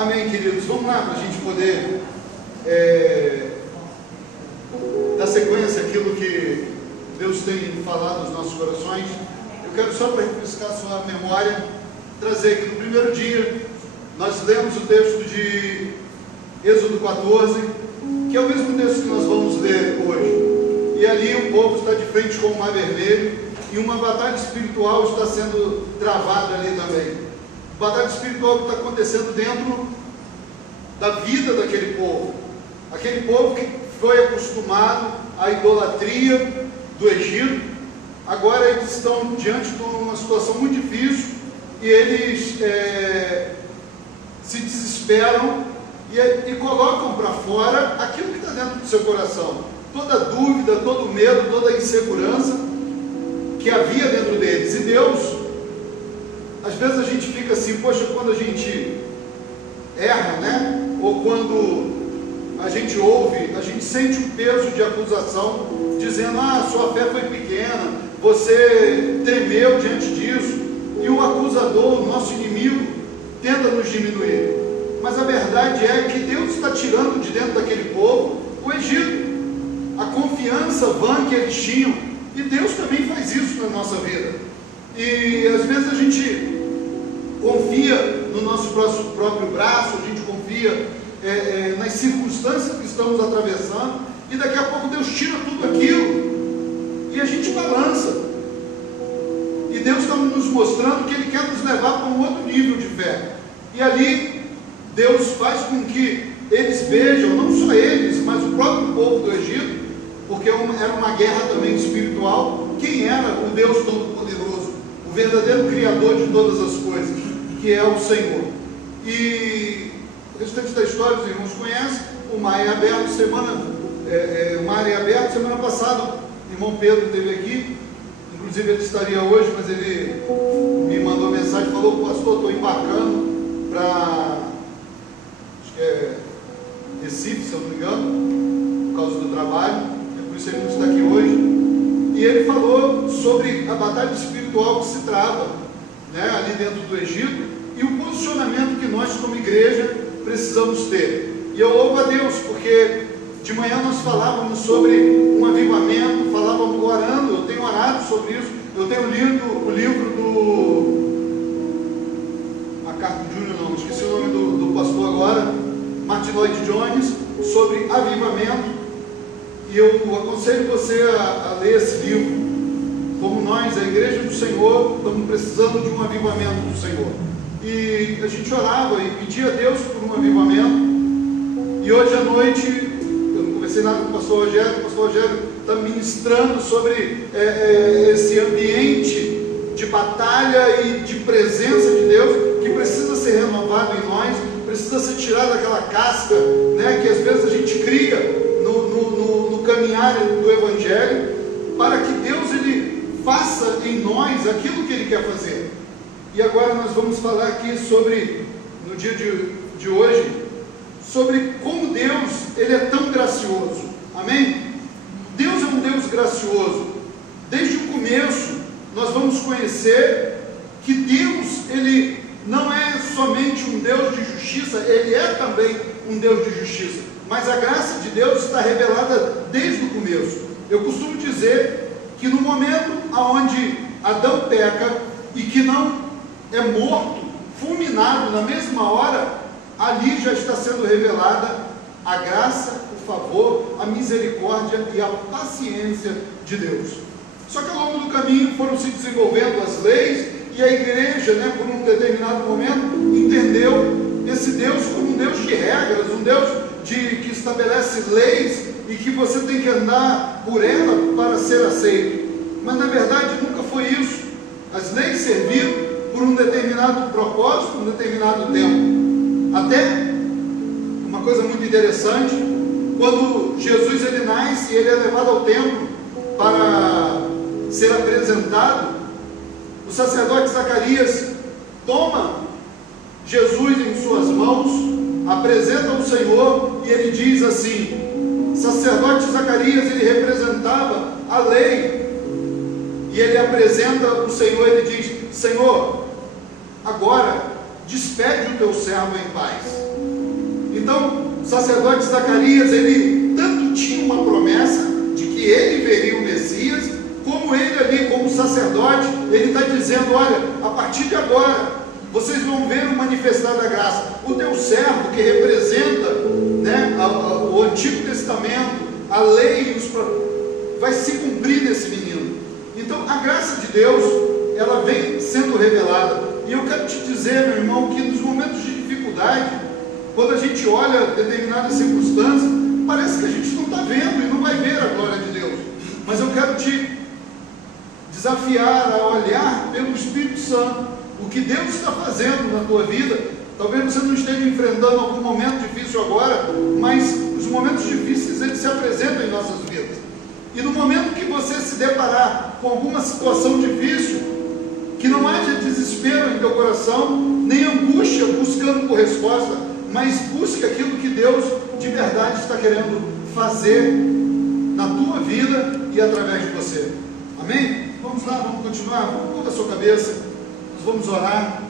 Amém, queridos? Vamos lá para a gente poder dar sequência àquilo que Deus tem falado nos nossos corações. Eu quero só para refrescar sua memória, trazer que no primeiro dia nós lemos o texto de Êxodo 14, que é o mesmo texto que nós vamos ler hoje. E ali o povo está de frente com o Mar Vermelho e uma batalha espiritual está sendo travada ali também. Batalha espiritual que está acontecendo dentro da vida daquele povo. Aquele povo que foi acostumado à idolatria do Egito, agora eles estão diante de uma situação muito difícil e eles se desesperam e colocam para fora aquilo que está dentro do seu coração. Toda dúvida, todo medo, toda insegurança que havia dentro deles. E Deus, às vezes a gente fica assim, poxa, quando a gente erra, né? Ou quando a gente ouve, a gente sente um peso de acusação, dizendo, sua fé foi pequena, você tremeu diante disso, e o acusador, o nosso inimigo, tenta nos diminuir. Mas a verdade é que Deus está tirando de dentro daquele povo o Egito, a confiança vã que eles tinham, e Deus também faz isso na nossa vida. E às vezes a gente confia no nosso próprio braço, a gente confia nas circunstâncias que estamos atravessando, e daqui a pouco Deus tira tudo aquilo e a gente balança. E Deus está nos mostrando que Ele quer nos levar para um outro nível de fé. E ali Deus faz com que eles vejam, não só eles, mas o próprio povo do Egito, porque era uma guerra também espiritual, quem era o Deus Todo-Poderoso, o verdadeiro Criador de todas as coisas, que é o Senhor. E o restante da história os irmãos conhecem. O mar é aberto, semana passada o irmão Pedro esteve aqui, inclusive ele estaria hoje, mas ele me mandou mensagem, falou, pastor, estou embarcando para, acho que é Recife, se eu não me engano, por causa do trabalho, por isso ele não está aqui hoje. E ele falou sobre a batalha espiritual que se trava, né, ali dentro do Egito, e o posicionamento que nós como igreja precisamos ter. E eu louvo a Deus, porque de manhã nós falávamos sobre um avivamento, falávamos orando, eu tenho orado sobre isso, eu tenho lido o livro do MacArthur Júnior, não, esqueci o nome do pastor agora, Martin Lloyd Jones, sobre avivamento, e eu aconselho você a ler esse livro. Como nós, a igreja do Senhor, estamos precisando de um avivamento do Senhor. E a gente orava e pedia a Deus por um avivamento. E hoje à noite, eu não conversei nada com o pastor Rogério está ministrando sobre esse ambiente de batalha e de presença de Deus, que precisa ser renovado em nós, precisa ser tirado daquela casca, né, que às vezes a gente cria no caminhar do Evangelho, para que Deus ele faça em nós aquilo que Ele quer fazer. E agora nós vamos falar aqui sobre, no dia de hoje, sobre como Deus ele é tão gracioso. Amém? Deus é um Deus gracioso. Desde o começo nós vamos conhecer que Deus ele não é somente um Deus de justiça, Ele é também um Deus de justiça, mas a graça de Deus está revelada desde o começo. Eu costumo dizer que no momento onde Adão peca e que não é morto, fulminado na mesma hora, ali já está sendo revelada a graça, o favor, a misericórdia e a paciência de Deus. Só que ao longo do caminho foram se desenvolvendo as leis, e a igreja, né, por um determinado momento, entendeu esse Deus como um Deus de regras, um Deus que estabelece leis e que você tem que andar por ela para ser aceito. Mas na verdade nunca foi isso. As leis serviram por um determinado propósito, um determinado tempo. Até uma coisa muito interessante, quando Jesus ele nasce e ele é levado ao templo para ser apresentado, o sacerdote Zacarias toma Jesus em suas mãos, apresenta ao Senhor e ele diz assim, sacerdote Zacarias ele representava a lei, e ele apresenta o Senhor, ele diz, Senhor, agora despede o teu servo em paz. Então, o sacerdote Zacarias, ele tanto tinha uma promessa de que ele veria o Messias, como ele ali, como sacerdote, ele está dizendo: olha, a partir de agora, vocês vão ver o manifestar da graça. O teu servo, que representa, né, o Antigo Testamento, a lei, vai se cumprir nesse menino. Então, a graça de Deus, ela vem sendo revelada. E eu quero te dizer, meu irmão, que nos momentos de dificuldade, quando a gente olha determinadas circunstâncias, parece que a gente não está vendo e não vai ver a glória de Deus. Mas eu quero te desafiar a olhar pelo Espírito Santo o que Deus está fazendo na tua vida. Talvez você não esteja enfrentando algum momento difícil agora, mas os momentos difíceis, eles se apresentam em nossas vidas. E no momento que você se deparar com alguma situação difícil, que não haja desespero em teu coração, nem angústia buscando por resposta, mas busque aquilo que Deus de verdade está querendo fazer na tua vida e através de você. Amém? Vamos lá, vamos continuar. Vamos colocar a sua cabeça, nós vamos orar.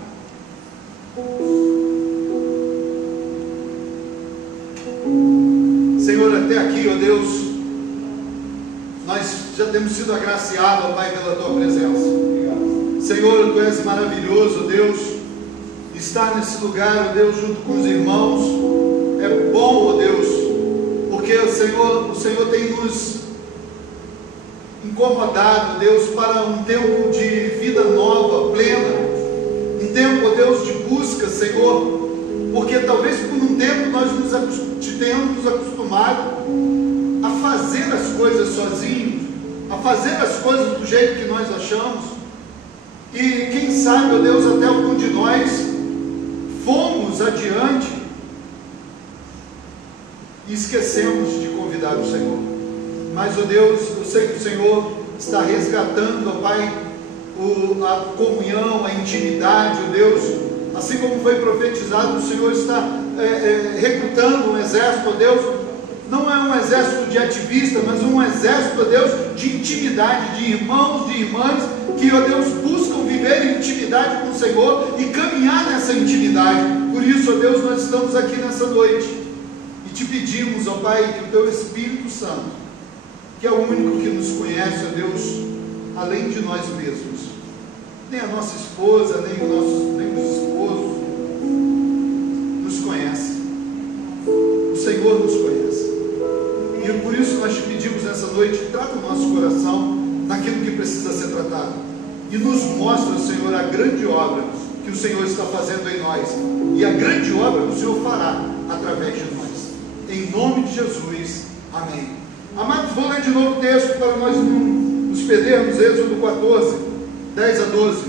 Senhor, até aqui, ó Deus, nós já temos sido agraciados, ó Pai, pela tua presença. Senhor, tu és maravilhoso, Deus. Estar nesse lugar, ó Deus, junto com os irmãos, é bom, ó Deus, porque o Senhor tem nos incomodado, Deus, para um tempo de vida nova, plena, um tempo, ó Deus, de busca, Senhor, porque talvez por um tempo nós tenhamos nos acostumado a fazer as coisas sozinhos, a fazer as coisas do jeito que nós achamos. E quem sabe, ó Deus, até algum de nós fomos adiante e esquecemos de convidar o Senhor. Mas, ó Deus, eu sei que o Senhor está resgatando, ó Pai, a comunhão, a intimidade, ó Deus, assim como foi profetizado, o Senhor está recrutando um exército, ó Deus, não é um exército de ativistas, mas um exército, ó Deus, de intimidade, de irmãos, de irmãs, que, ó Deus, buscam viver em intimidade com o Senhor e caminhar nessa intimidade. Por isso, ó Deus, nós estamos aqui nessa noite e te pedimos, ó Pai, que o teu Espírito Santo, que é o único que nos conhece, ó Deus, além de nós mesmos, nem a nossa esposa, nem os esposos nos conhece. O Senhor nos conhece. E por isso nós te pedimos nessa noite: trata o nosso coração naquilo que precisa ser tratado, e nos mostra, Senhor, a grande obra que o Senhor está fazendo em nós, e a grande obra que o Senhor fará através de nós, em nome de Jesus, amém. Amados, vou ler de novo o texto para nós não nos perdermos. Êxodo 14, 10 a 12.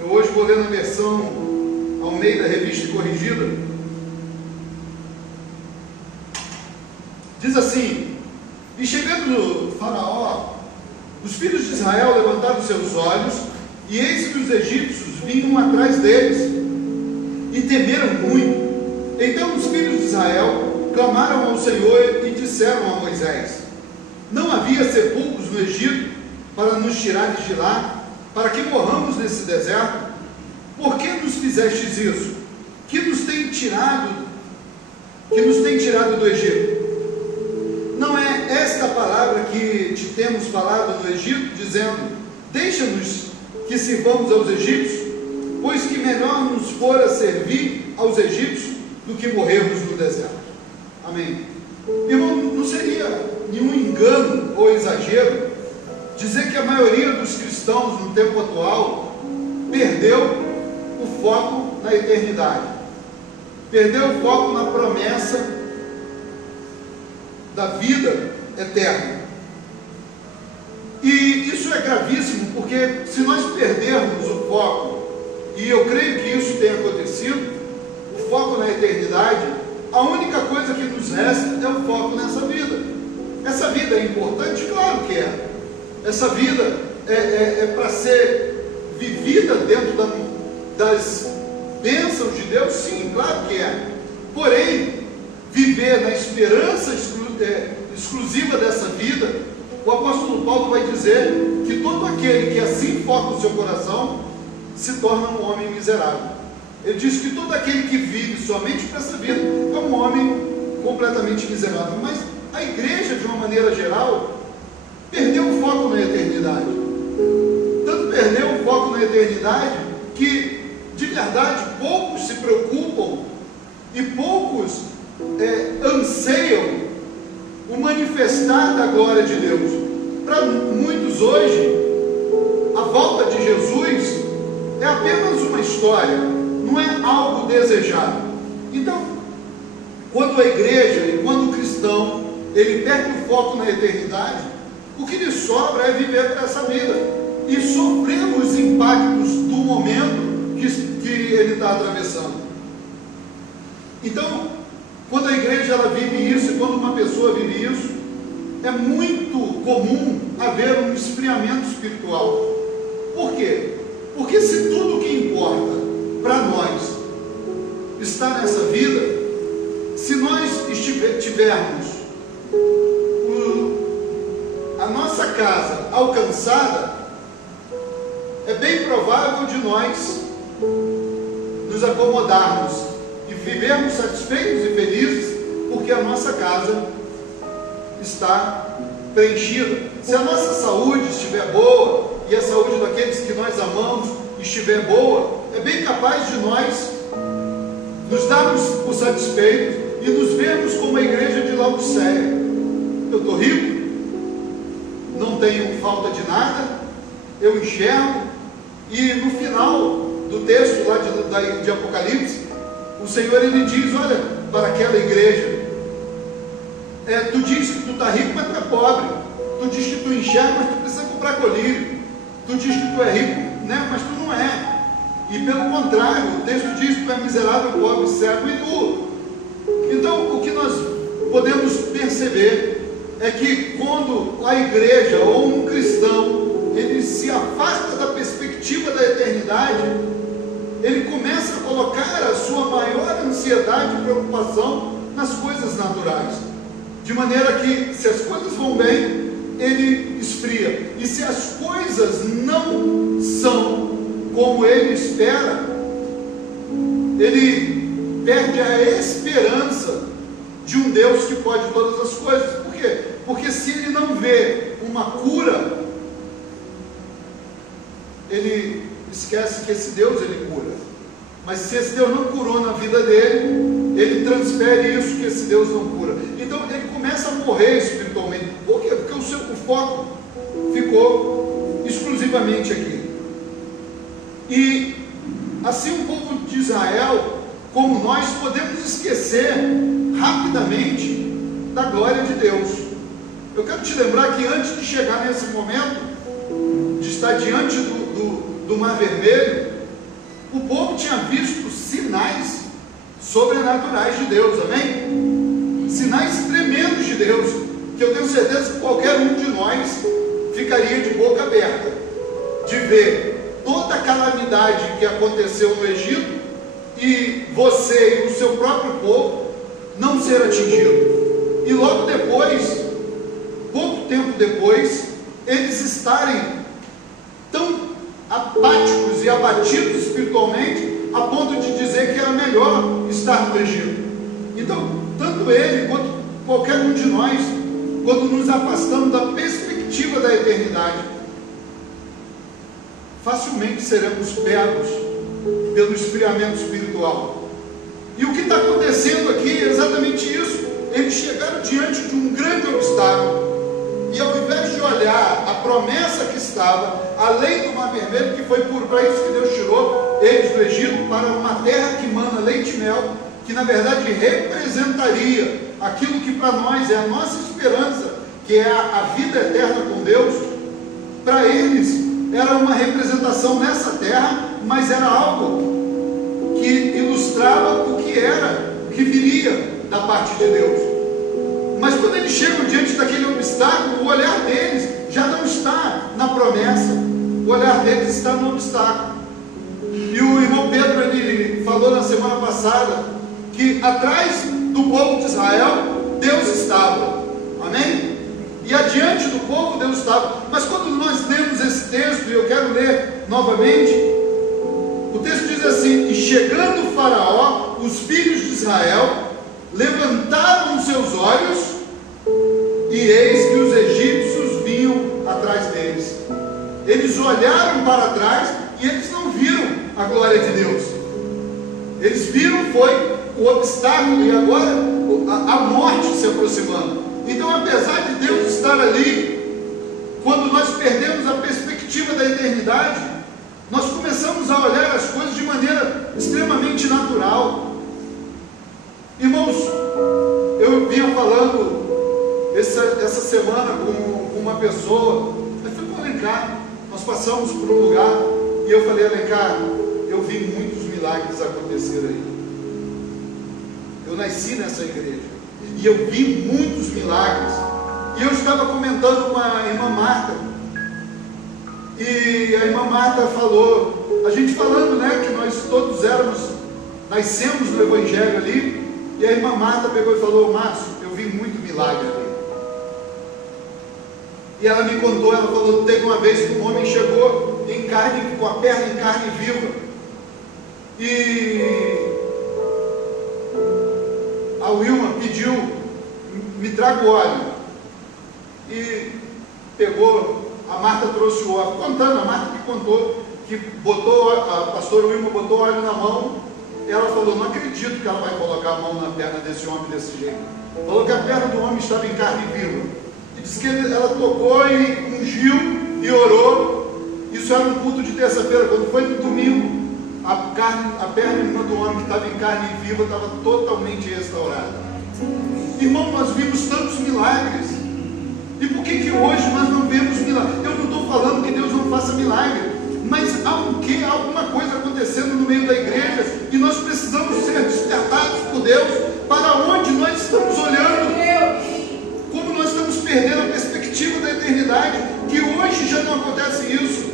Eu hoje vou ler na versão Almeida, Revista e Corrigida. Diz assim: e chegando Faraó, os filhos de Israel levantaram seus olhos, e eis que os egípcios vinham atrás deles, e temeram muito. Então os filhos de Israel clamaram ao Senhor e disseram a Moisés: não havia sepulcros no Egito para nos tirares de lá, para que morramos nesse deserto? Por que nos fizestes isso? Que nos tem tirado do Egito? Não é esta a palavra que te temos falado no Egito, dizendo: deixa-nos que sirvamos aos egípcios, pois que melhor nos fora servir aos egípcios do que morrermos no deserto. Amém. Irmão, não seria nenhum engano ou exagero dizer que a maioria dos cristãos no tempo atual perdeu o foco na eternidade, perdeu o foco na promessa da vida eterna. E isso é gravíssimo, porque se nós perdermos o foco, e eu creio que isso tem acontecido, o foco na eternidade, a única coisa que nos resta é o foco nessa vida. Essa vida é importante? Claro que é. Essa vida é para ser vivida dentro das bênçãos de Deus? Sim, claro que é. Porém, viver na esperança exclusiva dessa vida, o apóstolo Paulo vai dizer que todo aquele que assim foca o seu coração se torna um homem miserável. Ele diz que todo aquele que vive somente para essa vida é um homem completamente miserável. Mas a igreja, de uma maneira geral, perdeu o foco na eternidade. Tanto perdeu o foco na eternidade que, de verdade, poucos se preocupam e poucos anseiam o manifestar da glória de Deus. Para muitos hoje, a volta de Jesus é apenas uma história, não é algo desejado. Então, quando a igreja e quando o cristão, ele perde o foco na eternidade, o que lhe sobra é viver para essa vida e sofrer os impactos do momento que ele está atravessando. Então, quando a igreja ela vive isso, e quando uma pessoa vive isso, é muito comum haver um esfriamento espiritual. Por quê? Porque se tudo que importa para nós está nessa vida, se nós tivermos a nossa casa alcançada, é bem provável de nós nos acomodarmos e vivermos satisfeitos e felizes, porque a nossa casa está preenchida. Se a nossa saúde estiver boa, e a saúde daqueles que nós amamos estiver boa, é bem capaz de nós nos darmos por satisfeitos e nos vermos como a igreja de Laodiceia. Eu estou rico, não tenho falta de nada, eu enxergo, e no final do texto lá de Apocalipse, o Senhor ele diz, olha, para aquela igreja, tu diz que tu está rico, mas tu é pobre, tu diz que tu enxerga, mas tu precisa comprar colírio, tu diz que tu é rico, né, mas tu não é, e pelo contrário, o texto diz que tu é miserável, pobre, cego e nu. Então, o que nós podemos perceber é que quando a igreja ou um cristão ele se afasta da perspectiva da eternidade, ele começa a colocar a sua maior ansiedade e preocupação nas coisas naturais, de maneira que se as coisas vão bem, ele esfria, e se as coisas não são como ele espera, ele perde a esperança de um Deus que pode todas as coisas. Por quê? Porque se ele não vê uma cura, ele esquece que esse Deus ele cura. Mas se esse Deus não curou na vida dele, ele transfere isso que esse Deus não cura. Então ele começa a morrer espiritualmente. Por quê? Porque o foco ficou exclusivamente aqui. E assim o povo de Israel, como nós, podemos esquecer rapidamente da glória de Deus. Eu quero te lembrar que antes de chegar nesse momento, de estar diante do Mar Vermelho, o povo tinha visto sinais sobrenaturais de Deus, amém? Sinais tremendos de Deus, que eu tenho certeza que qualquer um de nós ficaria de boca aberta, de ver toda a calamidade que aconteceu no Egito, e você e o seu próprio povo não ser atingido, e logo depois, pouco tempo depois, eles estarem tão apáticos e abatidos espiritualmente, a ponto de dizer que era melhor estar no Egito. Então, tanto ele quanto qualquer um de nós, quando nos afastamos da perspectiva da eternidade, facilmente seremos pegos pelo esfriamento espiritual. E o que está acontecendo aqui é exatamente isso. Eles chegaram diante de um grande obstáculo, e ao invés de olhar a promessa que estava além do Mar Vermelho, que foi para isso que Deus tirou eles do Egito, para uma terra que mana leite e mel, que na verdade representaria aquilo que para nós é a nossa esperança, que é a vida eterna com Deus. Para eles era uma representação nessa terra, mas era algo que ilustrava o que era, o que viria da parte de Deus. Mas quando eles chegam diante daquele obstáculo, o olhar deles já não está na promessa, o olhar deles está no obstáculo. E o irmão Pedro, ele falou na semana passada, que atrás do povo de Israel, Deus estava, amém? E adiante do povo, Deus estava. Mas quando nós lemos esse texto, e eu quero ler novamente, assim: e chegando o Faraó, os filhos de Israel levantaram os seus olhos, e eis que os egípcios vinham atrás deles. Eles olharam para trás e eles não viram a glória de Deus. Eles viram foi o obstáculo e agora a morte se aproximando. Então, apesar de Deus estar ali, quando nós perdemos a perspectiva da eternidade, nós começamos a olhar as coisas de maneira extremamente natural. Irmãos, eu vinha falando essa semana com uma pessoa, eu fui com o Alencar, nós passamos por um lugar e eu falei: Alencar, eu vi muitos milagres acontecer aí. Eu nasci nessa igreja e eu vi muitos milagres. E eu estava comentando com a irmã Marta, e a irmã Marta falou, a gente falando, né, que nós todos nascemos no Evangelho ali, e a irmã Marta pegou e falou: Márcio, eu vi muito milagre ali. E ela me contou, ela falou: teve uma vez que um homem chegou com a perna em carne viva, e a Wilma pediu: me traga o óleo. E pegou, a Marta trouxe o óleo, contando, a Marta que contou, que a pastora Wilma botou óleo na mão. Ela falou: não acredito que ela vai colocar a mão na perna desse homem desse jeito. Falou que a perna do homem estava em carne viva. E disse que ela tocou e ungiu e orou. Isso era um culto de terça-feira. Quando foi no domingo, a perna do homem que estava em carne viva estava totalmente restaurada. Irmão, nós vimos tantos milagres. E por que hoje nós não vemos milagres? Eu não estou falando que Deus não faça milagre, mas há alguma coisa acontecendo no meio da igreja, e nós precisamos ser despertados por Deus para onde nós estamos olhando, como nós estamos perdendo a perspectiva da eternidade, que hoje já não acontece isso.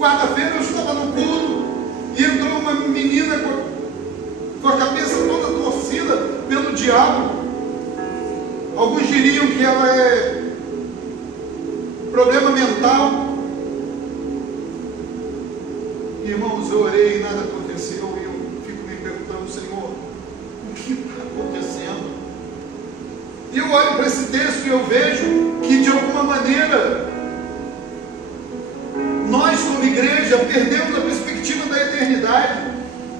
Quarta-feira eu estava no culto e entrou uma menina com a cabeça toda torcida pelo diabo. Alguns diriam que ela é problema mental. Irmãos, eu orei e nada aconteceu, e eu fico me perguntando: Senhor, o que está acontecendo? E eu olho para esse texto e eu vejo que de alguma maneira nós como igreja perdemos a perspectiva da eternidade,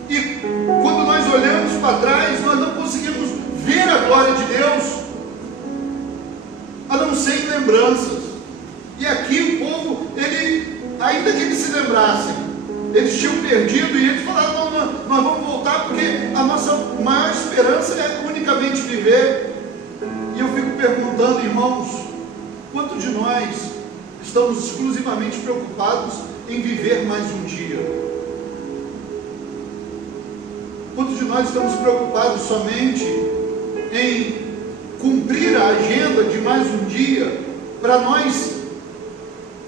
e quando nós olhamos para trás nós não conseguimos ver a glória de Deus, a não ser em lembranças. E aqui o povo, ainda que eles se lembrassem, eles tinham perdido, e eles falaram: não, nós vamos voltar, porque a nossa maior esperança é unicamente viver. E eu fico perguntando, irmãos, quantos de nós estamos exclusivamente preocupados em viver mais um dia? Quantos de nós estamos preocupados somente em cumprir a agenda de mais um dia, para nós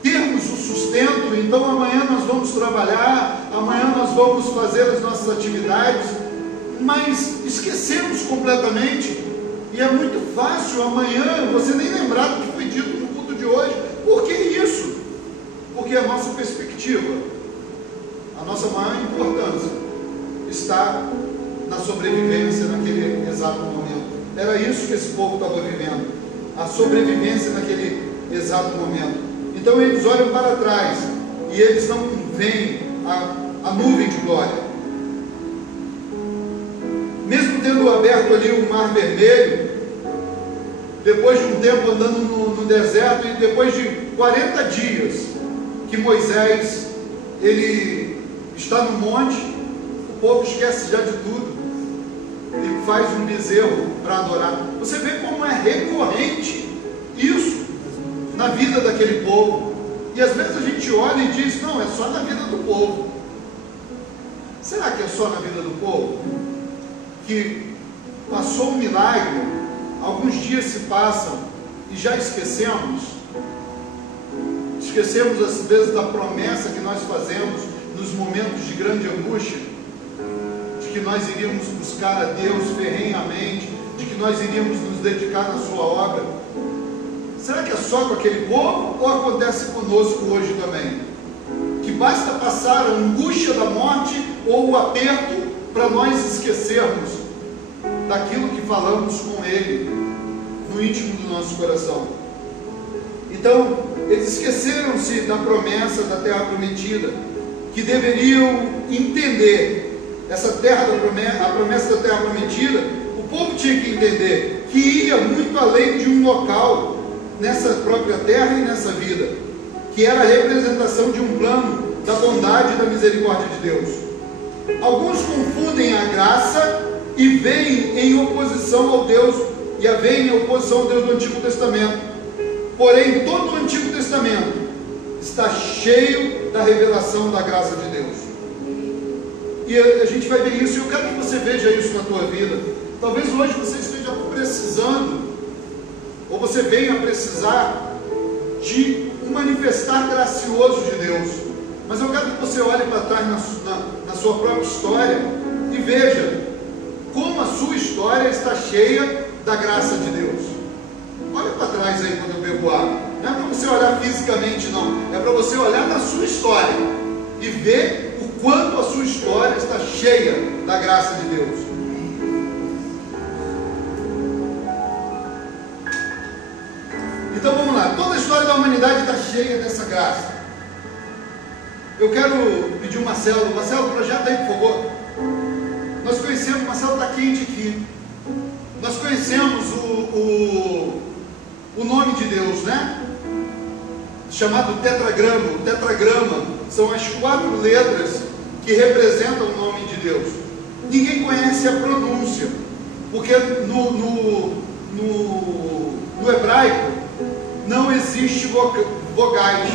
termos o sustento? Então amanhã nós vamos trabalhar, amanhã nós vamos fazer as nossas atividades, mas esquecemos completamente. E é muito fácil amanhã você nem lembrar do que foi dito no culto de hoje. Por que isso? Porque a nossa perspectiva, a nossa maior importância está na sobrevivência naquele exato momento. Era isso que esse povo estava vivendo, a sobrevivência naquele exato momento. Então eles olham para trás e eles não veem a nuvem de glória. Mesmo tendo aberto ali o Mar Vermelho, depois de um tempo andando no deserto, e depois de 40 dias que Moisés ele está no monte, o povo esquece já de tudo e faz um bezerro para adorar. Você vê como é recorrente isso na vida daquele povo. E às vezes a gente olha e diz: não, é só na vida do povo. Será que é só na vida do povo? Que passou um milagre, alguns dias se passam e já esquecemos às vezes da promessa que nós fazemos nos momentos de grande angústia, de que nós iríamos buscar a Deus ferrenhamente, de que nós iríamos nos dedicar na sua obra. Será que é só com aquele povo, ou acontece conosco hoje também? Que basta passar passar a angústia da morte ou o aperto para nós esquecermos daquilo que falamos com Ele no íntimo do nosso coração. Então, eles esqueceram-se da promessa da terra prometida, que deveriam entender essa terra da promessa, a promessa da terra prometida. O povo tinha que entender que ia muito além de um local nessa própria terra e nessa vida, que era a representação de um plano da bondade e da misericórdia de Deus. Alguns confundem a graça e veem em oposição ao Deus, e a veem em oposição ao Deus do Antigo Testamento. Porém, todo o Antigo Testamento está cheio da revelação da graça de Deus. E a gente vai ver isso, e eu quero que você veja isso na tua vida. Talvez hoje você esteja precisando, ou você venha precisar de um manifestar gracioso de Deus. Mas eu quero que você olhe para trás na sua própria história e veja como a sua história está cheia da graça de Deus. Olha para trás aí quando eu bebo água. Não é para você olhar fisicamente, não. É para você olhar na sua história e ver o quanto a sua história está cheia da graça de Deus. Então vamos lá. Toda a história da humanidade está cheia dessa graça. Eu quero pedir o Marcelo. Marcelo, projeta aí, por favor. Nós conhecemos, o Marcelo está quente aqui. Nós conhecemos o nome de Deus, né? Chamado tetragrama. O tetragrama são as 4 letras que representam o nome de Deus. Ninguém conhece a pronúncia, porque no hebraico não existe vogais.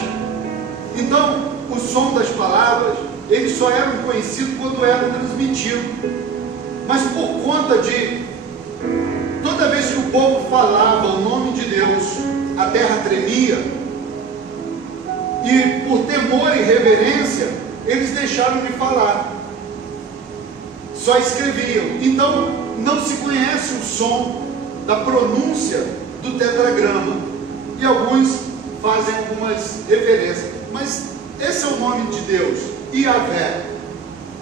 Então, o som das palavras, eles só eram conhecidos quando eram transmitidos. Mas por conta de toda vez que o povo falava o nome de Deus, a terra tremia, e por temor e reverência, eles deixaram de falar, só escreviam. Então, não se conhece o som da pronúncia do tetragrama, e alguns fazem algumas referências, mas esse é o nome de Deus, Yahvé,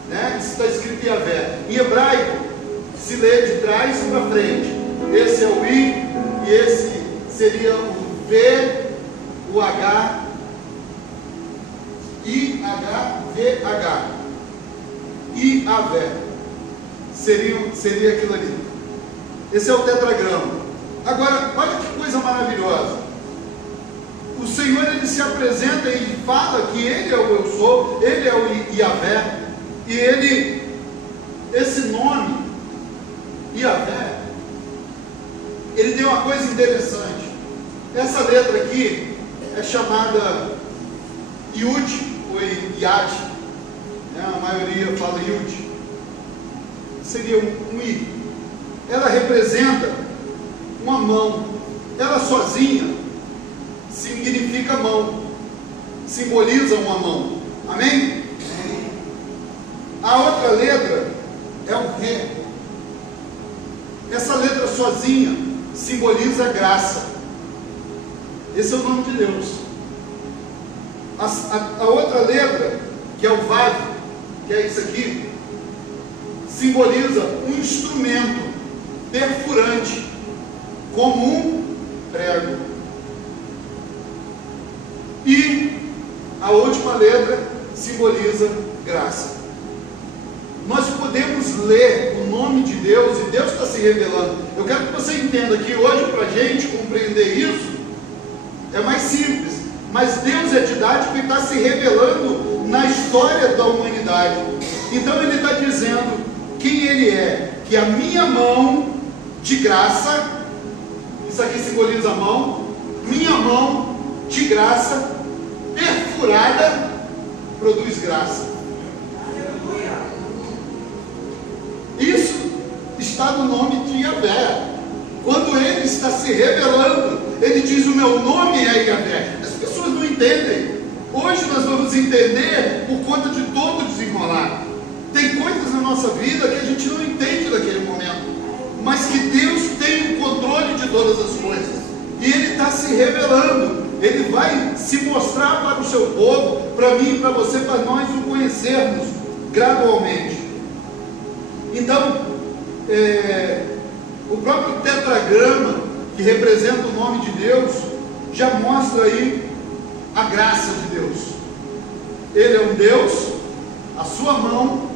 né? Está escrito Yahvé. Em hebraico se lê de trás para frente. Esse é o I, e esse seria o V, o H, I-H-V-H. Yahvé seria aquilo ali. Esse é o tetragrama. Agora, olha que coisa maravilhosa. O Senhor, Ele se apresenta e Ele fala que Ele é o Eu Sou, Ele é o Yahvé, e Ele, esse nome, Yahvé, ele tem uma coisa interessante. Essa letra aqui é chamada Yud ou Yad, né? A maioria fala Yud, seria um I. Ela representa uma mão. Ela sozinha significa mão, simboliza uma mão. Amém? A outra letra é o Ré. Essa letra sozinha simboliza graça. Esse é o nome de Deus. A outra letra, que é o Vav, que é isso aqui, simboliza um instrumento perfurante, como um prego. E a última letra simboliza graça. Nós podemos ler o nome de Deus e Deus está se revelando. Eu quero que você entenda que hoje, para a gente compreender isso, é mais simples. Mas Deus é didático e está se revelando na história da humanidade. Então Ele está dizendo quem Ele é. Que a minha mão de graça, isso aqui simboliza a mão, minha mão de graça, perfurada, produz graça. Isso está no nome de Yahvé. Quando Ele está se revelando, Ele diz: o meu nome é Yahvé. As pessoas não entendem. Hoje nós vamos entender por conta de todo o desenrolar. Tem coisas na nossa vida que a gente não entende naquele momento, mas que Deus tem o controle de todas as coisas, e Ele está se revelando. Ele vai se mostrar para o seu povo, para mim e para você, para nós o conhecermos gradualmente. Então, o próprio tetragrama, que representa o nome de Deus, já mostra aí a graça de Deus. Ele é um Deus, a sua mão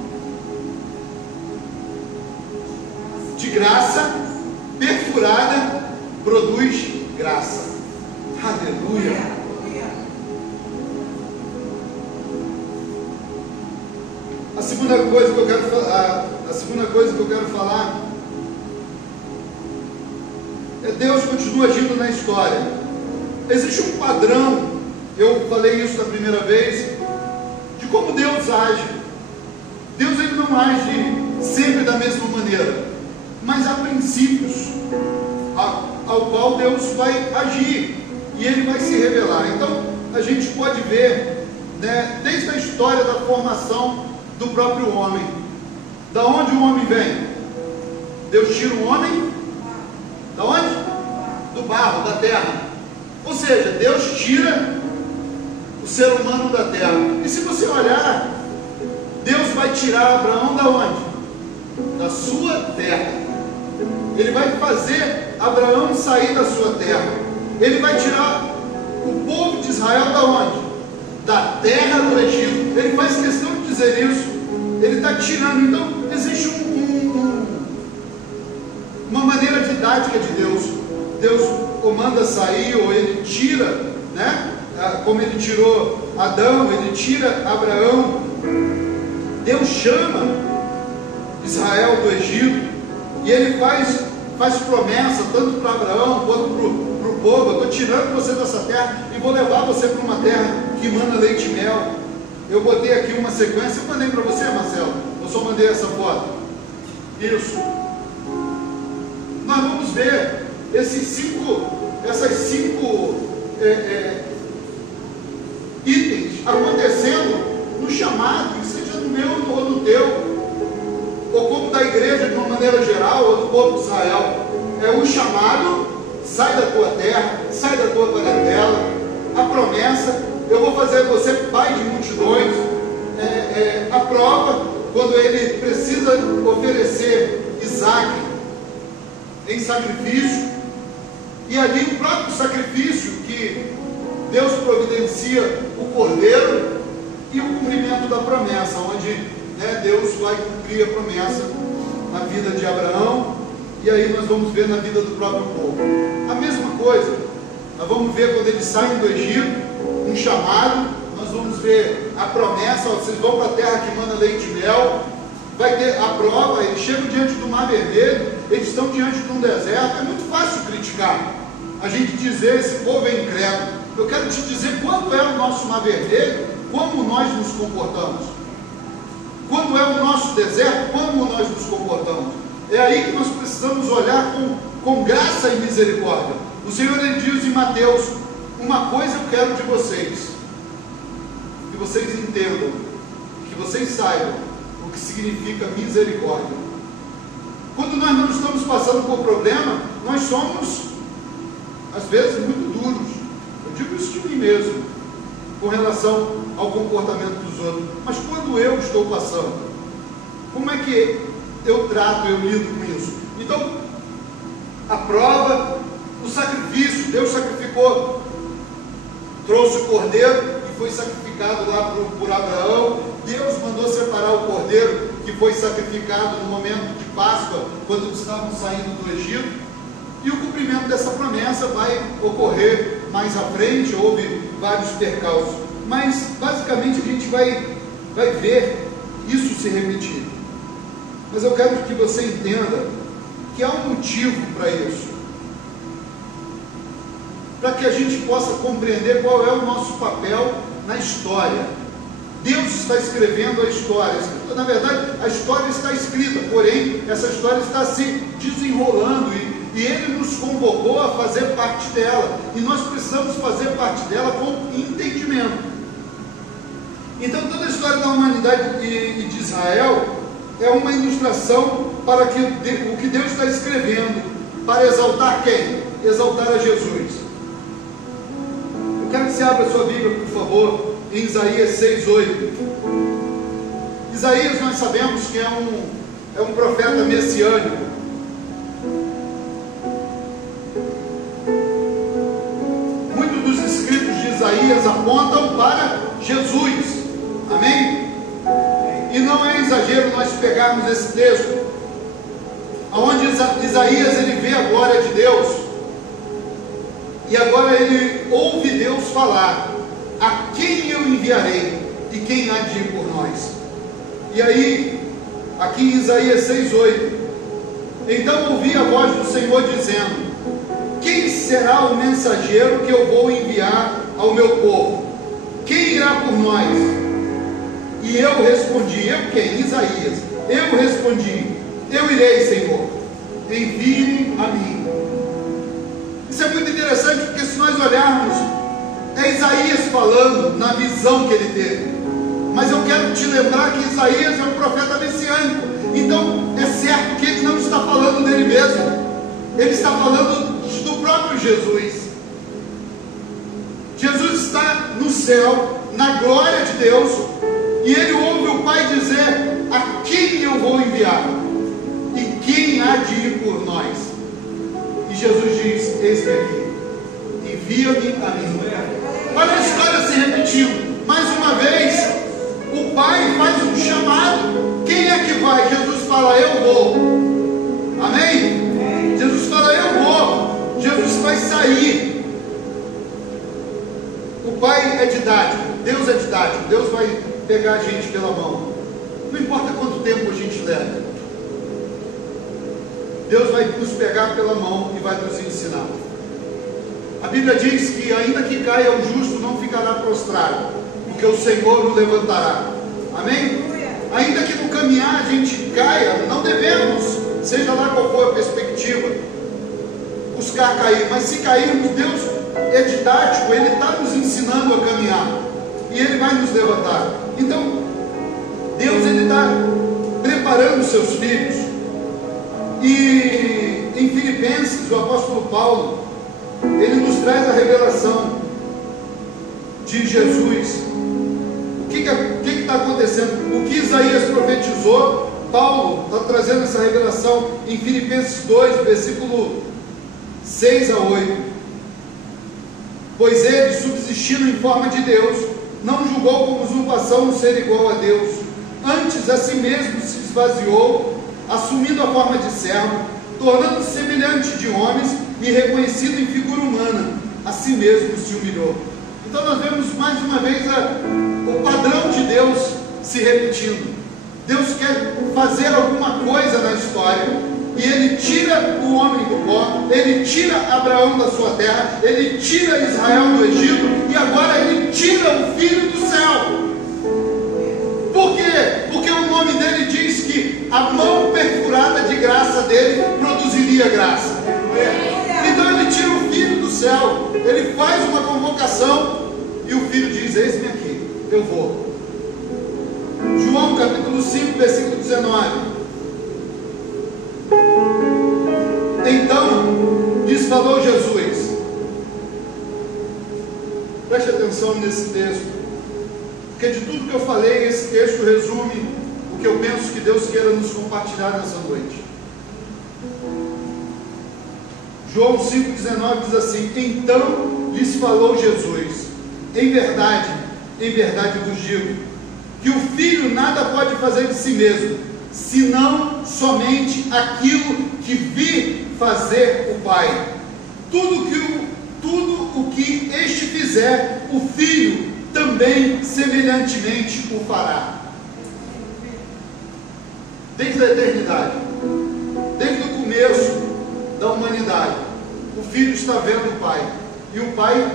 de graça, perfurada, produz graça. Aleluia. A segunda coisa que eu quero falar é: Deus continua agindo na história. Existe um padrão, eu falei isso da primeira vez, de como Deus age. Deus, ele não age sempre da mesma maneira, mas há princípios ao qual Deus vai agir e ele vai se revelar. Então a gente pode ver, né, desde a história da formação do próprio homem. Da onde o homem vem? Deus tira o homem da onde? Do barro, da terra. Ou seja, Deus tira o ser humano da terra. E se você olhar, Deus vai tirar Abraão da onde? Da sua terra. Ele vai fazer Abraão sair da sua terra. Ele vai tirar o povo de Israel da onde? Da terra do Egito. Ele faz questão de dizer isso. Ele está tirando. Então existe uma maneira didática de Deus. Deus ou manda sair, ou ele tira, né? Como ele tirou Adão, ele tira Abraão. Deus chama Israel do Egito e ele faz promessa tanto para Abraão quanto para o povo: eu estou tirando você dessa terra e vou levar você para uma terra que manda leite e mel. Eu botei aqui uma sequência, eu mandei para você, Marcelo, eu só mandei essa foto. Isso. Nós vamos ver essas cinco itens acontecendo no chamado, que seja no meu ou no teu, ou como da igreja de uma maneira geral, ou do povo de Israel. É o chamado: sai da tua terra, sai da tua parentela. A promessa: eu vou fazer você pai de multidões. A prova, quando ele precisa oferecer Isaac em sacrifício, e ali o próprio sacrifício que Deus providencia o cordeiro, e o cumprimento da promessa, onde, né, Deus vai cumprir a promessa na vida de Abraão, e aí nós vamos ver na vida do próprio povo. A mesma coisa, nós vamos ver quando eles saem do Egito, um chamado, nós vamos ver a promessa: vocês vão para a terra que manda leite e mel. Vai ter a prova, eles chegam diante do Mar Vermelho, eles estão diante de um deserto. É muito fácil criticar, a gente dizer: esse povo é incrédulo. Eu quero te dizer quando é o nosso Mar Vermelho, como nós nos comportamos. Quando é o nosso deserto, como nós nos comportamos. É aí que nós precisamos olhar com graça e misericórdia. O Senhor, ele diz em Mateus: uma coisa eu quero de vocês, que vocês entendam, que vocês saibam o que significa misericórdia. Quando nós não estamos passando por problema, nós somos, às vezes, muito duros. Eu digo isso de mim mesmo, com relação ao comportamento dos outros. Mas quando eu estou passando, como é que eu trato, eu lido com isso? Então, a prova, o sacrifício: Deus sacrificou, trouxe o cordeiro e foi sacrificado lá por Abraão. Deus mandou separar o cordeiro que foi sacrificado no momento de Páscoa, quando eles estavam saindo do Egito. E o cumprimento dessa promessa vai ocorrer mais à frente. Houve vários percalços, mas basicamente a gente vai ver isso se repetir. Mas eu quero que você entenda que há um motivo para isso, para que a gente possa compreender qual é o nosso papel na história. Deus está escrevendo a história. Na verdade, a história está escrita, porém essa história está se desenrolando e Ele nos convocou a fazer parte dela, e nós precisamos fazer parte dela com entendimento. Então toda a história da humanidade e de Israel é uma ilustração para o que Deus está escrevendo, para exaltar quem? Exaltar a Jesus. quero que você abra a sua Bíblia, por favor, em Isaías 6:8. Isaías, nós sabemos que é um profeta messiânico. Muitos dos escritos de Isaías apontam para Jesus. Amém? E não é exagero nós pegarmos esse texto, onde Isaías ele vê a glória de Deus, e agora ele ouve Deus falar: a quem eu enviarei e quem há de ir por nós? E aí, aqui em Isaías 6:8, então ouvi a voz do Senhor dizendo: quem será o mensageiro que eu vou enviar ao meu povo? Quem irá por nós? E eu respondi, eu quem? Isaías. Eu respondi: eu irei, Senhor, envie-me a mim. Isso é muito interessante, porque se nós olharmos, é Isaías falando na visão que ele teve. Mas eu quero te lembrar que Isaías é um profeta messiânico. Então é certo que ele não está falando dele mesmo, ele está falando do próprio Jesus. Jesus está no céu, na glória de Deus, e ele ouve o Pai dizer: a quem eu vou enviar? E quem há de ir por nós? E Jesus diz: eis-me aqui, envia-me a mim. Olha a história se repetindo. Mais uma vez, o Pai faz um chamado. Quem é que vai? Jesus fala: eu vou. Amém? Jesus fala: eu vou. Jesus vai sair. O Pai é didático, Deus é didático. Deus vai pegar a gente pela mão. Não importa quanto tempo a gente leva, Deus vai nos pegar pela mão e vai nos ensinar. A Bíblia diz que ainda que caia o justo, não ficará prostrado, porque o Senhor o levantará. Amém? Ainda que no caminhar a gente caia, não devemos, seja lá qual for a perspectiva, buscar cair. Mas se cairmos, Deus é didático, Ele está nos ensinando a caminhar, e Ele vai nos levantar. Então, Deus Ele está preparando os seus filhos. E em Filipenses, o apóstolo Paulo, ele nos traz a revelação de Jesus. O que está acontecendo? O que Isaías profetizou, Paulo está trazendo essa revelação em Filipenses 2, versículo 6 a 8. Pois ele, subsistindo em forma de Deus, não julgou como usurpação o ser igual a Deus. Antes a si mesmo se esvaziou, assumindo a forma de servo, tornando-se semelhante de homens e reconhecido em figura humana, a si mesmo se humilhou. Então nós vemos mais uma vez o padrão de Deus se repetindo. Deus quer fazer alguma coisa na história, e Ele tira o homem do pó, Ele tira Abraão da sua terra, Ele tira Israel do Egito, e agora Ele tira o Filho do céu. Por quê? Porque o nome dele diz que a mão perfurada de graça dele produziria graça. Então ele tira o Filho do céu, ele faz uma convocação, e o Filho diz: eis-me aqui, eu vou. João capítulo 5, versículo 19. Então lhes falou Jesus. Preste atenção nesse texto, porque de tudo que eu falei, esse texto resume o que eu penso que Deus queira nos compartilhar nessa noite. João 5,19 diz assim: então lhes falou Jesus: em verdade vos digo, que o Filho nada pode fazer de si mesmo, senão somente aquilo que vir fazer o Pai. Tudo o que este fizer, o Filho também semelhantemente o fará. Desde a eternidade, desde o começo da humanidade, o Filho está vendo o Pai, e o Pai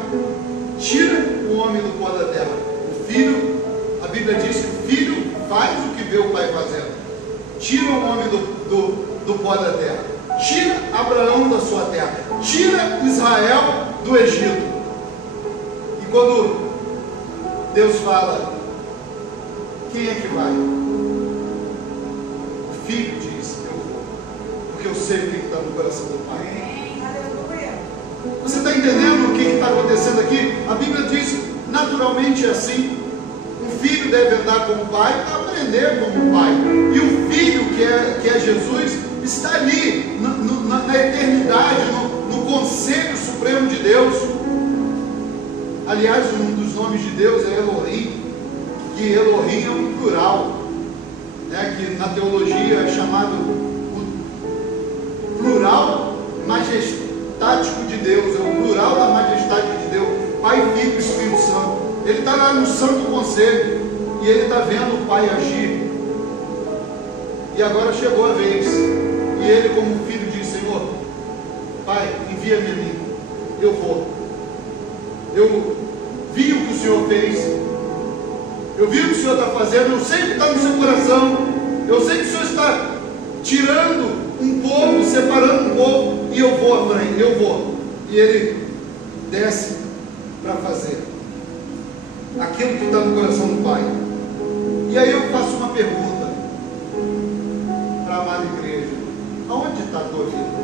tira o homem do pó da terra. O Filho, a Bíblia diz que o Filho faz o que vê o Pai fazendo, tira o homem do pó da terra, tira Abraão da sua terra, tira Israel do Egito. E quando Deus fala: quem é que vai? O Filho diz: eu vou, porque eu sei o que está no coração do Pai. Você está entendendo o que está acontecendo aqui? A Bíblia diz, naturalmente é assim. Um filho deve andar como o pai para aprender como o pai. E o filho, que é Jesus, está ali, na eternidade, no conselho supremo de Deus. Aliás, um dos nomes de Deus é Elohim, que Elohim é um plural, né, que na teologia é chamado o plural majestático de Deus, é o plural da majestade de Deus, Pai, Filho e Espírito Santo. Ele está lá no Santo Conselho e ele está vendo o Pai agir. E agora chegou a vez, e ele, como filho, diz: Senhor, Pai, envia-me a mim, eu vou. Eu vi o que o Senhor fez, eu vi o que o Senhor está fazendo, eu sei o que está no seu coração, eu sei que o Senhor está tirando um povo, separando um povo, e eu vou, mãe, eu vou. E ele desce para fazer aquilo que está no coração do Pai. E aí eu faço uma pergunta para a amada igreja: aonde está a tua vida?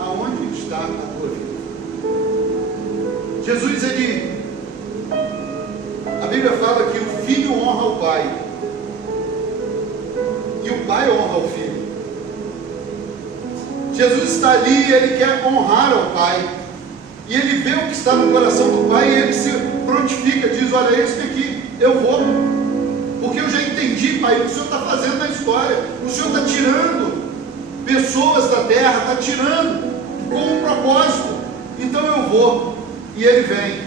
Aonde está a tua vida? Jesus, a Bíblia fala que o filho honra o pai e o pai honra o filho. Jesus está ali e ele quer honrar ao pai, e ele vê o que está no coração do pai e ele se prontifica, diz: olha, esse aqui, eu vou, porque eu já entendi, pai, o que o Senhor está fazendo na história. O Senhor está tirando pessoas da terra, está tirando com um propósito, então eu vou. E ele vem,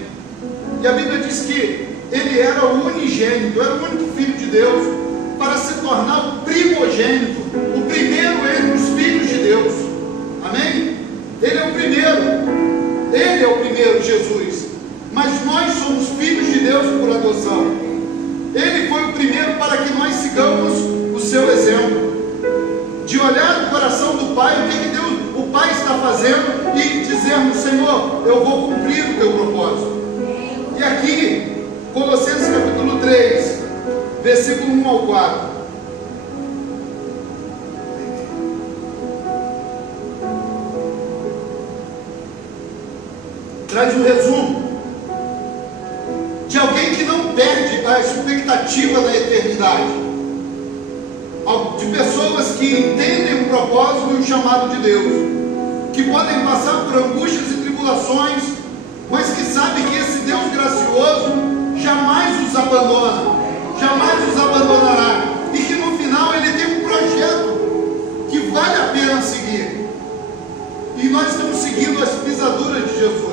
e a Bíblia diz que ele era o unigênito, era o único filho de Deus, para se tornar o primogênito, o primeiro entre os filhos de Deus. Amém? Ele é o primeiro, Jesus, mas nós somos filhos de Deus por adoção. Ele foi o primeiro para que nós sigamos o seu exemplo, de olhar no coração do Pai, o que Deus, o Pai está fazendo, e dizermos: Senhor, eu vou cumprir o teu propósito. E aqui, Colossenses capítulo 3, versículo 1 ao 4. Traz um resumo de alguém que não perde a expectativa da eternidade, de pessoas que entendem o propósito e o chamado de Deus, que podem passar por angústias e tribulações, mas que sabem que esse Deus gracioso jamais os abandona, jamais os abandonará, e que no final ele tem um projeto que vale a pena seguir, e nós estamos seguindo as pisaduras de Jesus.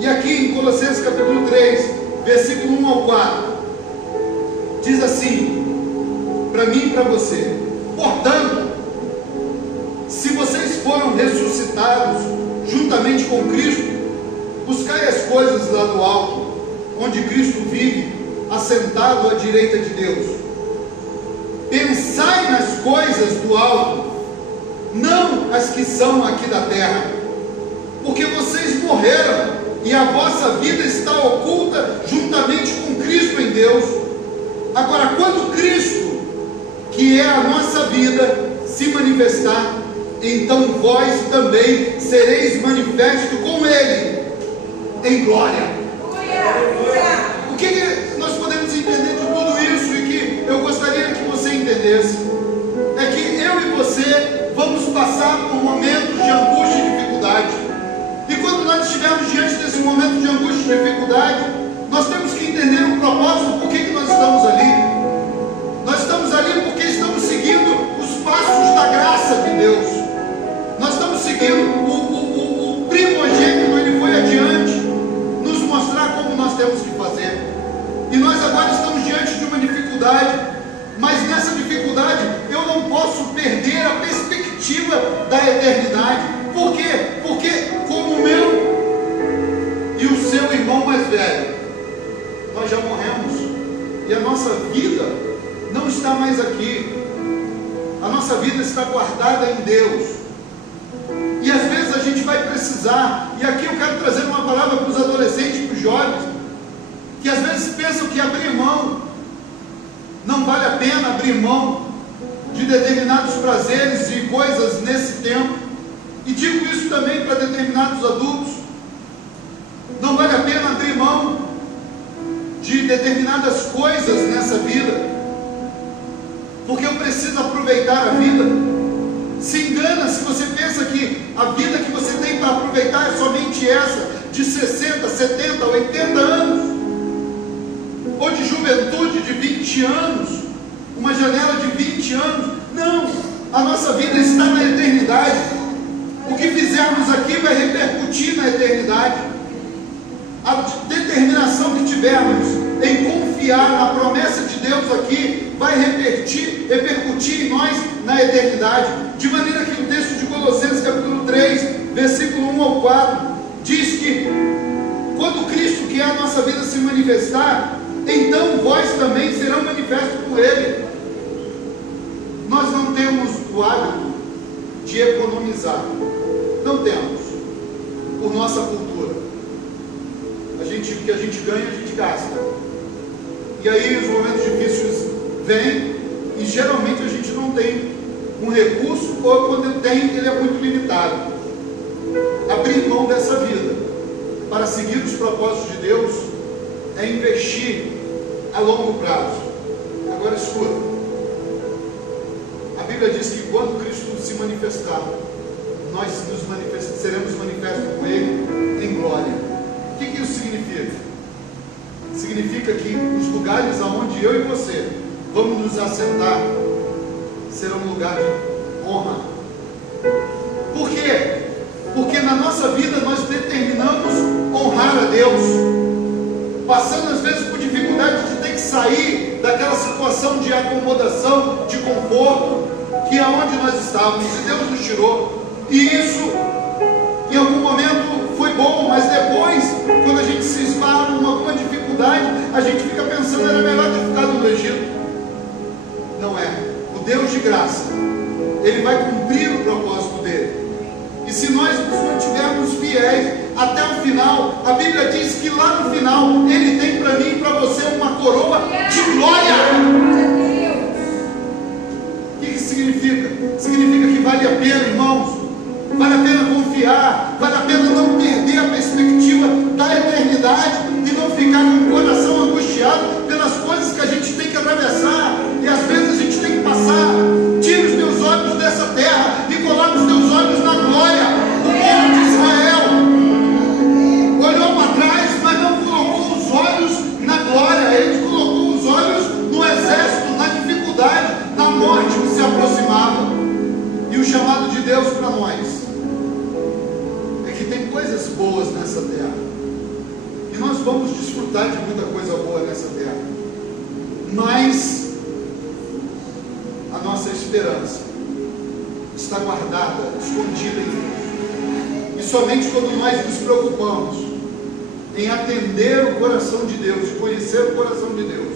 E aqui em Colossenses capítulo 3, versículo 1 ao 4, diz assim, para mim e para você: portanto, se vocês foram ressuscitados juntamente com Cristo, buscai as coisas lá do alto, onde Cristo vive, assentado à direita de Deus. Pensai nas coisas do alto, não as que são aqui da terra, porque vocês morreram, e a vossa vida está oculta juntamente com Cristo em Deus. Agora, quando Cristo, que é a nossa vida, se manifestar, então vós também sereis manifestos com Ele em glória. O que nós podemos entender de tudo isso, e que eu gostaria que você entendesse, é que eu e você vamos passar por momentos de angústia e dificuldade. E quando nós estivermos diante desse momento de angústia e dificuldade, nós temos que entender o propósito, por que nós estamos ali. Nós estamos ali porque estamos seguindo os passos da graça de Deus. Nós estamos seguindo o primogênito, ele foi adiante nos mostrar como nós temos que fazer. E nós agora estamos diante de uma dificuldade, mas nessa dificuldade eu não posso perder a perspectiva da eternidade. Por quê? Porque como o meu e o seu irmão mais velho, nós já morremos, e a nossa vida não está mais aqui. A nossa vida está guardada em Deus. E às vezes a gente vai precisar, e aqui eu quero trazer uma palavra para os adolescentes, para os jovens, que às vezes pensam que abrir mão, não vale a pena abrir mão de determinados prazeres e coisas nesse tempo, E digo isso também para determinados adultos. Não vale a pena abrir mão de determinadas coisas nessa vida, porque eu preciso aproveitar a vida. Se engana se você pensa que a vida que você tem para aproveitar é somente essa, de 60, 70, 80 anos, ou de juventude de 20 anos, uma janela de 20 anos. Não, a nossa vida está na eternidade. O que fizermos aqui vai repercutir na eternidade. A determinação que tivermos em confiar na promessa de Deus aqui vai repercutir em nós na eternidade. De maneira que o texto de Colossenses capítulo 3, versículo 1 ao 4, diz que quando Cristo, que é a nossa vida, se manifestar, então vós também serão manifestos por Ele. Nós não temos o hábito de economizar. Não temos, por nossa cultura. O que a gente ganha, a gente gasta. E aí os momentos difíceis vêm, e geralmente a gente não tem um recurso, ou quando tem, ele é muito limitado. Abrir mão dessa vida para seguir os propósitos de Deus é investir a longo prazo. Agora escuta, a Bíblia diz que quando Cristo se manifestar, nós seremos manifestos com Ele em glória. O que isso significa? Significa que os lugares aonde eu e você vamos nos assentar serão um lugar de honra. Por quê? Porque na nossa vida nós determinamos honrar a Deus, passando às vezes por dificuldade de ter que sair daquela situação de acomodação, de conforto, que é onde nós estávamos, e Deus nos tirou. E isso em algum momento foi bom, mas depois, quando a gente se esbarra em alguma dificuldade, a gente fica pensando, era melhor ter ficado no Egito. Não é. O Deus de graça, Ele vai cumprir o propósito dele. E se nós nos mantivermos fiéis até o final, a Bíblia diz que lá no final Ele tem para mim e para você uma coroa de glória. O que isso significa? Significa que vale a pena, irmãos. Vale a pena confiar, vale a pena não perder a perspectiva da eternidade e não ficar com o coração angustiado pelas coisas que a gente tem que atravessar, e às vezes a gente tem que passar. Tira os teus olhos dessa terra e coloca os teus olhos na glória. O povo de Israel olhou para trás, mas não colocou os olhos na glória. Ele colocou os olhos no exército, na dificuldade, na morte que se aproximava. E o chamado de Deus para nós é que tem coisas boas nessa terra, e nós vamos desfrutar de muita coisa boa nessa terra, mas a nossa esperança está guardada, escondida em Deus. E somente quando nós nos preocupamos em atender o coração de Deus, conhecer o coração de Deus,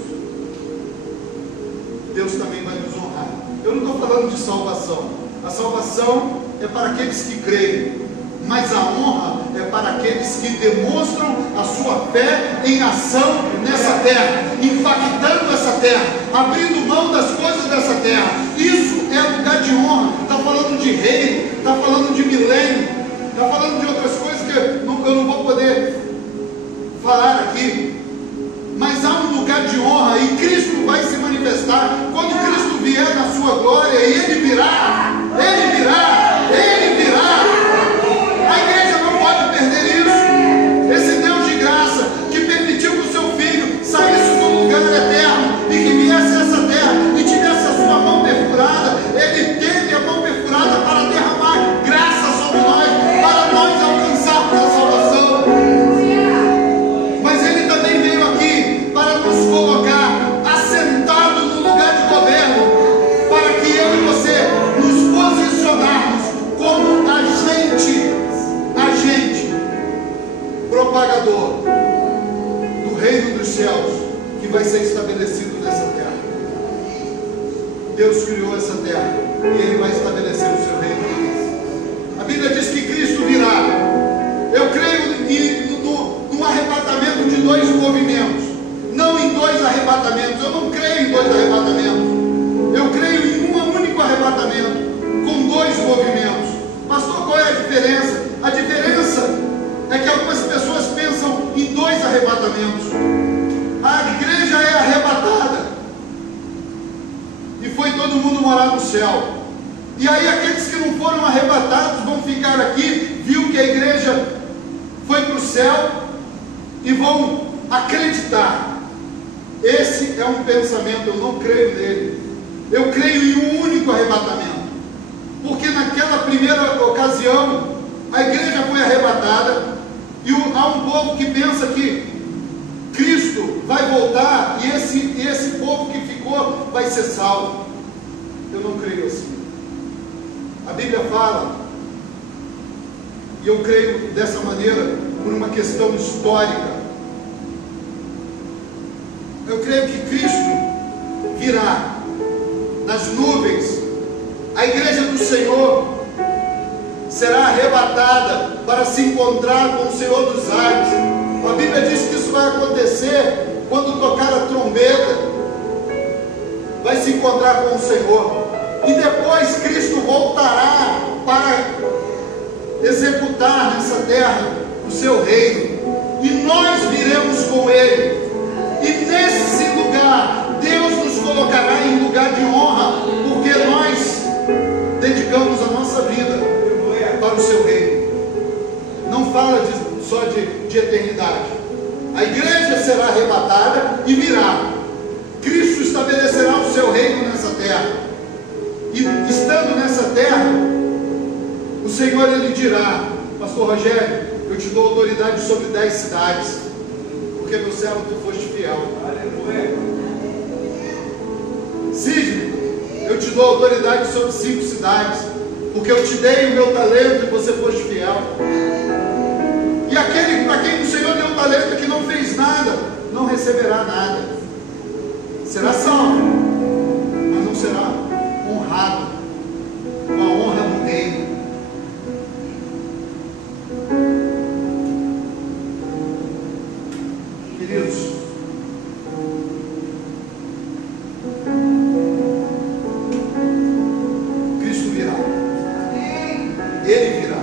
Deus também vai nos honrar. Eu não estou falando de salvação. A salvação é para aqueles que creem, mas a honra é para aqueles que demonstram a sua fé em ação nessa terra, impactando essa terra, abrindo mão das coisas dessa terra. Isso é lugar de honra. Está falando de reino, está falando de milênio, está falando de outras coisas que eu não vou poder falar aqui. Mas há um lugar de honra, e Cristo vai se manifestar. Quando Cristo vier na sua glória, e Ele virá, Ele virá, Ele virá. A igreja não pode perder isso. Esse Deus de graça, que permitiu que o seu filho saísse do lugar eterno, e que viesse a essa terra, e tivesse a sua mão perfurada. Ele teve a mão perfurada para derramar graça sobre nós, para nós alcançarmos a salvação. Mas Ele também veio aqui para nos colocar assentado no lugar de governo, para que eu e você nos posicionarmos como agente propagador do reino dos céus, que vai ser estabelecido nessa terra. Deus criou essa terra e Ele vai estabelecer o seu reino. A Bíblia diz que Cristo virá. Eu creio num arrebatamento de dois movimentos, não em dois arrebatamentos. Eu não creio em dois arrebatamentos. Eu creio em um único arrebatamento, com dois movimentos. Pastor, qual é a diferença? diferença? A diferença é que algumas pessoas pensam em dois arrebatamentos. A igreja é arrebatada e foi todo mundo morar no céu. E aí aqueles que não foram arrebatados vão ficar aqui, viu que a igreja foi para o céu e vão acreditar. Esse é um pensamento, eu não creio nele. Eu creio em um único arrebatamento, porque naquela primeira ocasião a igreja foi arrebatada e há um povo que pensa que Cristo vai voltar e esse povo que ficou vai ser salvo. Eu não creio assim. A Bíblia fala, e eu creio dessa maneira por uma questão histórica. Eu creio que Cristo virá nas nuvens, a igreja do Senhor será arrebatada para se encontrar com o Senhor dos ares. A Bíblia diz que isso vai acontecer quando tocar a trombeta, vai se encontrar com o Senhor, e depois Cristo voltará para executar nessa terra o seu reino, e nós viremos com Ele, e nesse lugar Deus nos colocará em lugar de honra, porque nós dedicamos a nossa vida para o seu reino. Não fala só de eternidade. A igreja será arrebatada e virá. Cristo estabelecerá o seu reino nessa terra, e estando nessa terra, o Senhor ele dirá: Pastor Rogério, eu te dou autoridade sobre 10 cidades, porque meu servo tu foste fiel. Aleluia. Sidney, eu te dou autoridade sobre 5 cidades, porque eu te dei o meu talento e você foste fiel. E aquele para quem o Senhor deu o talento que não fez nada, não receberá nada. Será salvo, mas não será honrado com a honra do reino. Queridos, Cristo virá. Ele virá.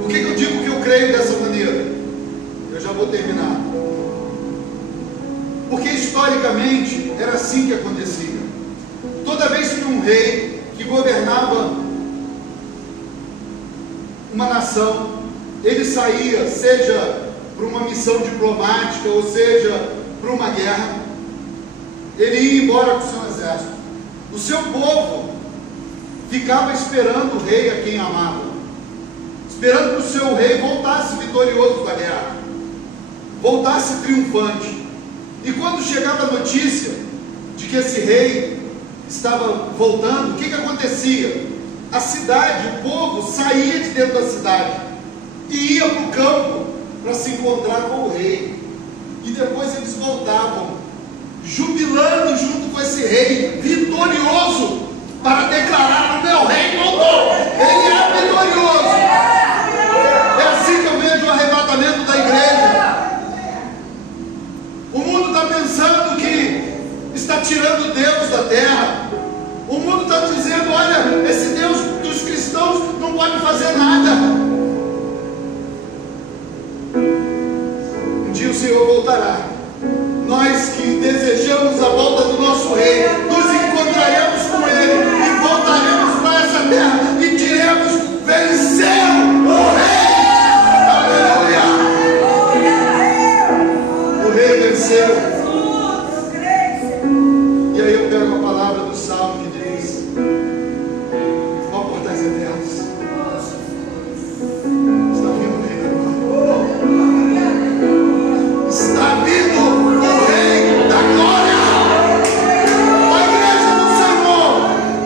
Por que eu digo que eu creio dessa maneira? Eu já vou terminar. Porque historicamente era assim que acontecia. Toda vez que um rei que governava uma nação, ele saía, seja para uma missão diplomática, ou seja, para uma guerra, ele ia embora com o seu exército. O seu povo ficava esperando o rei a quem amava, esperando que o seu rei voltasse vitorioso da guerra, voltasse triunfante. E quando chegava a notícia de que esse rei estava voltando, o que acontecia? A cidade, o povo saía de dentro da cidade e ia para o campo para se encontrar com o rei. E depois eles voltavam, jubilando junto com esse rei, vitorioso, para declarar: o meu rei voltou, ele é vitorioso. É assim que eu vejo o arrebatamento da igreja. O mundo está pensando que está tirando Deus da terra. O mundo está dizendo: olha, esse Deus dos cristãos não pode fazer nada. Um dia o Senhor voltará. Nós que desejamos a volta do nosso rei, nos encontraremos com ele e voltaremos para essa terra e diremos: venceu o rei. Aleluia. O rei venceu. E aí eu pego a palavra do Salmo que diz: ó portais eternos, está vindo o rei da glória. Está vindo o rei da glória. A igreja do Senhor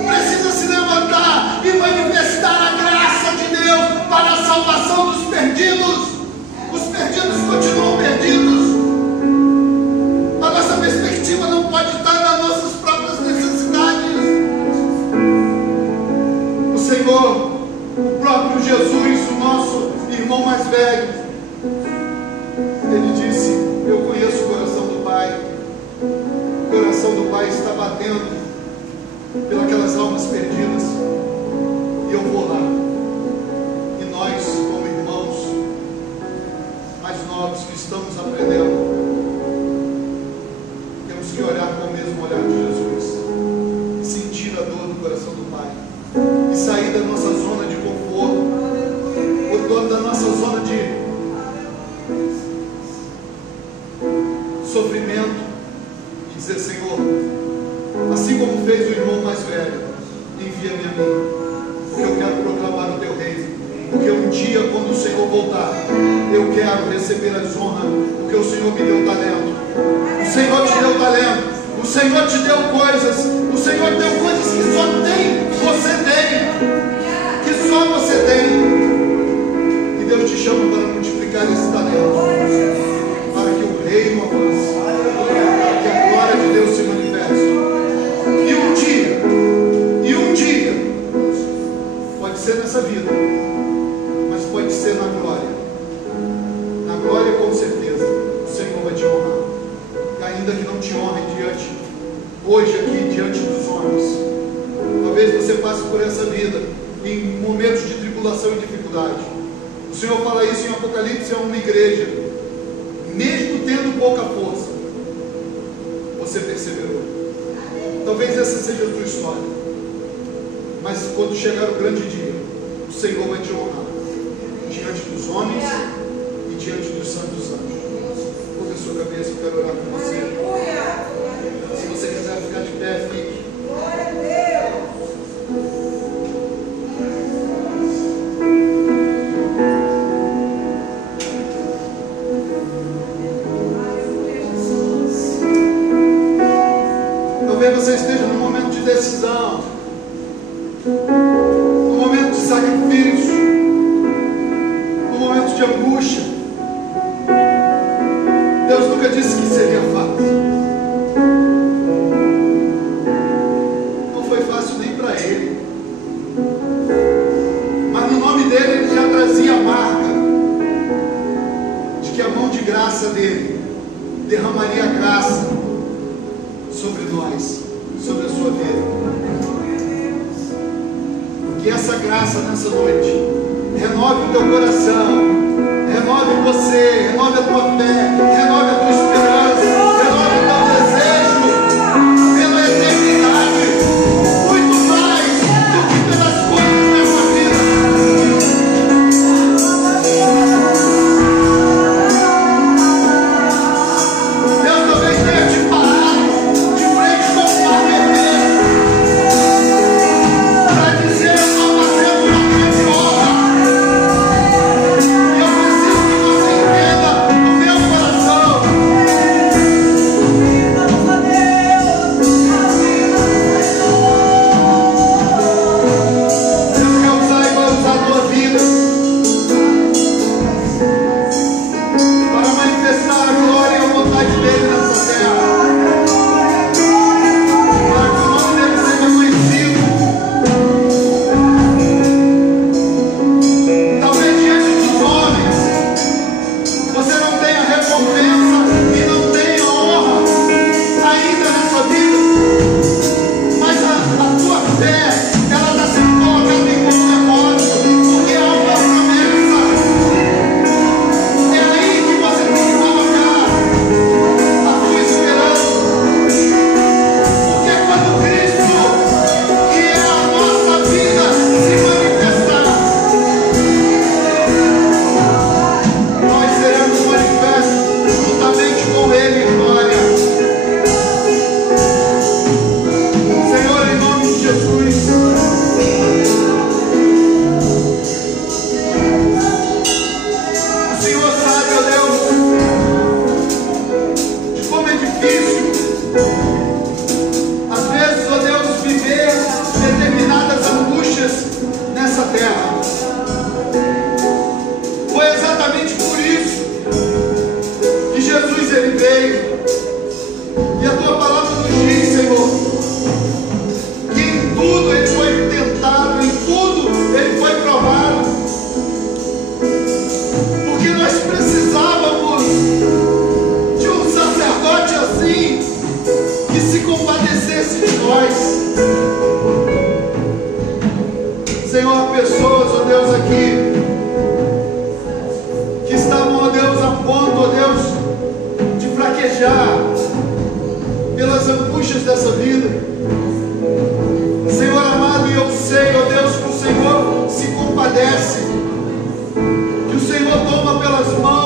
precisa se levantar e manifestar a graça de Deus para a salvação dos perdidos. Os perdidos continuam perdidos. A nossa perspectiva não pode estar nas nossas próprias necessidades. O Senhor, o próprio Jesus, o nosso irmão mais velho, ele disse: eu conheço o coração do Pai. O coração do Pai está batendo almas perdidas. E eu vou lá. E nós, como irmãos mais novos que estamos aprendendo, temos que olhar com o mesmo olhar de Jesus, sentir a dor do coração do Pai e sair da nossa zona de conforto, da nossa zona de sofrimento, e dizer: Senhor, assim como fez o irmão mais velho, envia-me a mim, porque eu quero proclamar o teu reino, porque um dia, quando o Senhor voltar, eu quero receber as honras, porque o Senhor me deu talento. O Senhor te deu talento, o Senhor te deu coisas, o Senhor deu coisas que só você tem, que só você tem. E Deus te chama para multiplicar esse talento, para que o reino avance, para que a glória de Deus se manifeste. E um dia, pode ser nessa vida, mas pode ser na glória. Na glória, com certeza, o Senhor vai te honrar. E ainda que não te honre hoje aqui, diante dos homens, talvez você passe por essa vida em momentos de tribulação e dificuldade. O Senhor fala isso em Apocalipse a uma igreja. Mesmo tendo pouca força, você perseverou. Talvez essa seja a tua história, mas quando chegar o grande dia, o Senhor vai te honrar diante dos homens e diante dos santos anjos. Curva a sua cabeça, eu quero orar com você. Se você quiser ficar de pé, fique. Glória a Deus. Talvez você esteja num momento de decisão, num momento de sacrifício, num momento de angústia. Deus nunca disse que seria fácil. Não foi fácil nem para ele. Mas no nome dele ele já trazia a marca de que a mão de graça dele derramaria graça sobre nós, sobre a sua vida. Que essa graça nessa noite renove o teu coração, renove você, renove a tua fé, renove a tua esperança, renove o teu desejo pela eternidade, muito mais do que pelas coisas dessa vida. Deus talvez tenha te parado de frente com o Pai eterno para dizer: eu estou fazendo uma grande obra. E eu preciso que você entenda no meu coração. dessa vida. Senhor amado, e eu sei, ó Deus, que o Senhor se compadece, que o Senhor toma pelas mãos